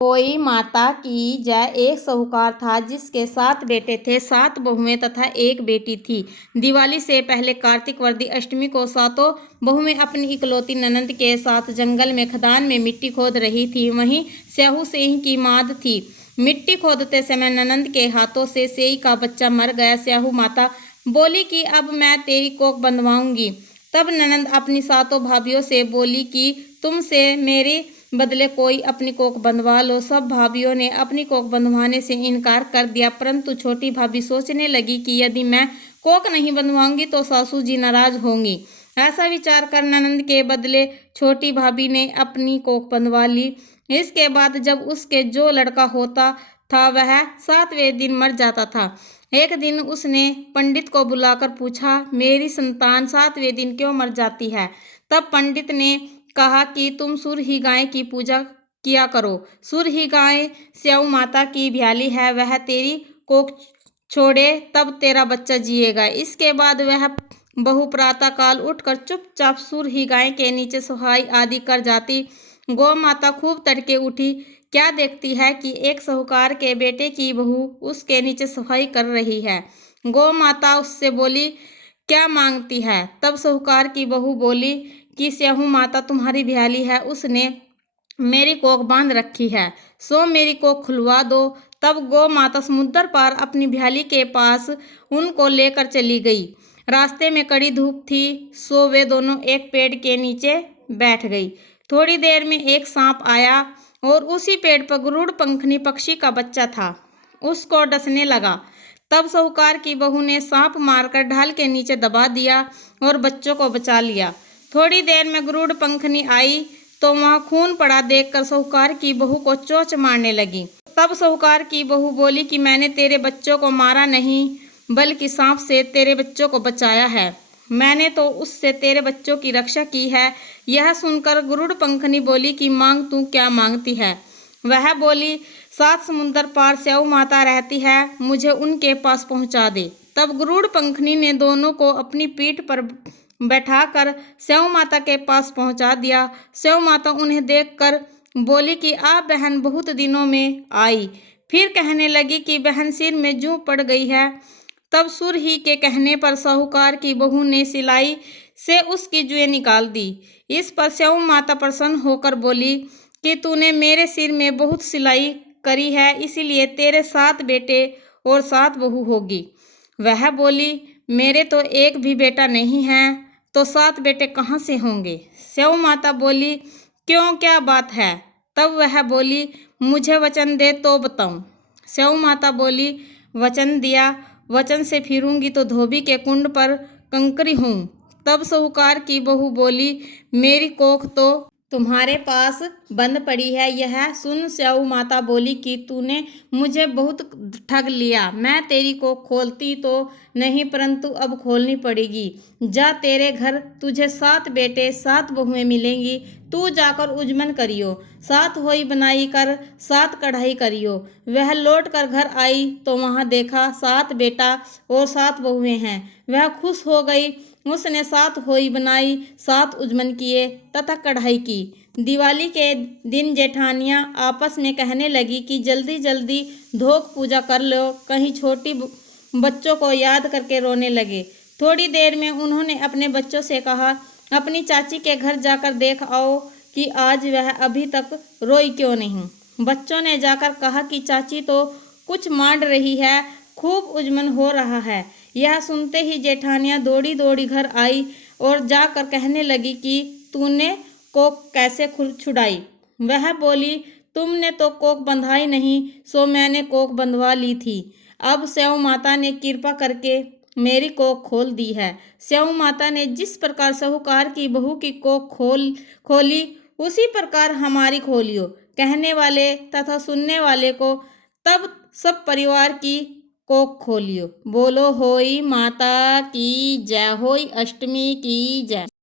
कोई माता की जय। एक साहूकार था जिसके 7 बेटे थे, 7 बहुएं तथा एक बेटी थी। दिवाली से पहले कार्तिक वर्दी अष्टमी को सातों बहुएं अपनी इकलौती ननंद के साथ जंगल में खदान में मिट्टी खोद रही थी। वहीं स्याहू सेई की माद थी। मिट्टी खोदते समय ननंद के हाथों से सेई का बच्चा मर गया। स्याहू माता बोली कि अब मैं तेरी कोख बंधवाऊंगी। तब ननंद अपनी सातों भाभियों से बोली कि तुमसे मेरे बदले कोई अपनी कोख बंधवा लो। सब भाभियों ने अपनी कोख बंधवाने से इनकार कर दिया, परंतु छोटी भाभी सोचने लगी कि यदि मैं कोख नहीं बंधवाऊंगी तो सासू जी नाराज होंगी। ऐसा विचार कर ननंद के बदले छोटी भाभी ने अपनी कोख बंधवा ली। इसके बाद जब उसके जो लड़का होता था वह 7वें दिन मर जाता था। एक दिन उसने पंडित को बुलाकर पूछा, मेरी संतान 7वें दिन क्यों मर जाती है? तब पंडित ने कहा कि तुम सुरही गाय की पूजा किया करो। सुरही गाय स्याऊ माता की ब्याली है, वह तेरी कोख छोड़े तब तेरा बच्चा जिएगा। इसके बाद वह बहू प्रातः काल उठकर चुपचाप सुरही गाय के नीचे सफाई आदि कर जाती। गौ माता खूब तड़के उठी, क्या देखती है कि एक साहूकार के बेटे की बहू उसके नीचे सफाई कर रही है। गौ माता उससे बोली, क्या मांगती है? तब साहूकार की बहू बोली कि स्याहू माता तुम्हारी ब्याली है, उसने मेरी कोख बांध रखी है, सो मेरी कोख खुलवा दो। तब गौ माता समुद्र पार अपनी ब्याली के पास उनको लेकर चली गई। रास्ते में कड़ी धूप थी, सो वे दोनों एक पेड़ के नीचे बैठ गई। थोड़ी देर में एक सांप आया और उसी पेड़ पर गरुड़ पंखनी पक्षी का बच्चा था, उसको डसने लगा। तब साहूकार की बहू ने सांप मारकर ढाल के नीचे दबा दिया और बच्चों को बचा लिया। थोड़ी देर में गरुड़ पंखनी आई तो वहां खून पड़ा देखकर साहूकार की बहू को चोंच मारने लगी। तब साहूकार की बहू बोली कि मैंने तेरे बच्चों को मारा नहीं, बल्कि सांप से तेरे बच्चों को बचाया है। मैंने तो उससे तेरे बच्चों की रक्षा की है। यह सुनकर गरुड़ पंखनी बोली कि मांग, तू क्या मांगती है? वह बोली, 7 समुंदर पार स्याऊ माता रहती है, मुझे उनके पास पहुंचा दे। तब गरुड़ पंखनी ने दोनों को अपनी पीठ पर बैठाकर स्याऊ माता के पास पहुंचा दिया। स्याऊ माता उन्हें देखकर बोली कि आप बहन बहुत दिनों में आई। फिर कहने लगी कि बहन सिर में जूं पड़ गई है। तब सुरही के कहने पर साहूकार की बहू ने सिलाई से उसकी जुएं निकाल दी। इस पर स्याऊ माता प्रसन्न होकर बोली कि तूने मेरे सिर में बहुत सिलाई करी है, इसीलिए तेरे 7 बेटे और 7 बहू होगी। वह बोली, मेरे तो एक भी बेटा नहीं है, तो 7 बेटे कहाँ से होंगे? स्याऊ माता बोली, क्यों, क्या बात है? तब वह बोली, मुझे वचन दे तो बताऊं। स्याऊ माता बोली, वचन दिया, वचन से फिरूंगी तो धोबी के कुंड पर कंकरी हूँ। तब साहूकार की बहू बोली, मेरी कोख तो तुम्हारे पास बंद पड़ी है। यह सुन स्याऊ माता बोली कि तूने मुझे बहुत ठग लिया। मैं तेरी कोख खोलती तो नहीं, परंतु अब खोलनी पड़ेगी। जा, तेरे घर तुझे 7 बेटे 7 बहुएं मिलेंगी। तू जाकर उजमन करियो, 7 होई बनाई कर 7 कढ़ाई करियो। वह लौट कर घर आई तो वहां देखा 7 बेटा और 7 बहुएं हैं। वह खुश हो गई। उसने 7 होई बनाई, 7 उजमन किए तथा कढ़ाई की। दिवाली के दिन जेठानियां आपस में कहने लगी कि जल्दी जल्दी धोख पूजा कर लो, कहीं छोटी बच्चों को याद करके रोने लगे। थोड़ी देर में उन्होंने अपने बच्चों से कहा, अपनी चाची के घर जाकर देख आओ कि आज वह अभी तक रोई क्यों नहीं। बच्चों ने जाकर कहा कि चाची तो कुछ मांड रही है, खूब उजमन हो रहा है। यह सुनते ही जेठानियां दौड़ी दौड़ी घर आई और जाकर कहने लगी कि तूने कोख कैसे छुड़ाई? वह बोली, तुमने तो कोख बंधाई नहीं, सो मैंने कोख बंधवा ली थी। अब स्याऊ माता ने कृपा करके मेरी कोख खोल दी है। स्याऊ माता ने जिस प्रकार साहूकार की बहू की कोख खोली, उसी प्रकार हमारी खोलियो। कहने वाले तथा सुनने वाले को तब सब परिवार की कोख खोलियो। बोलो होई माता की जय, होई अष्टमी की जय।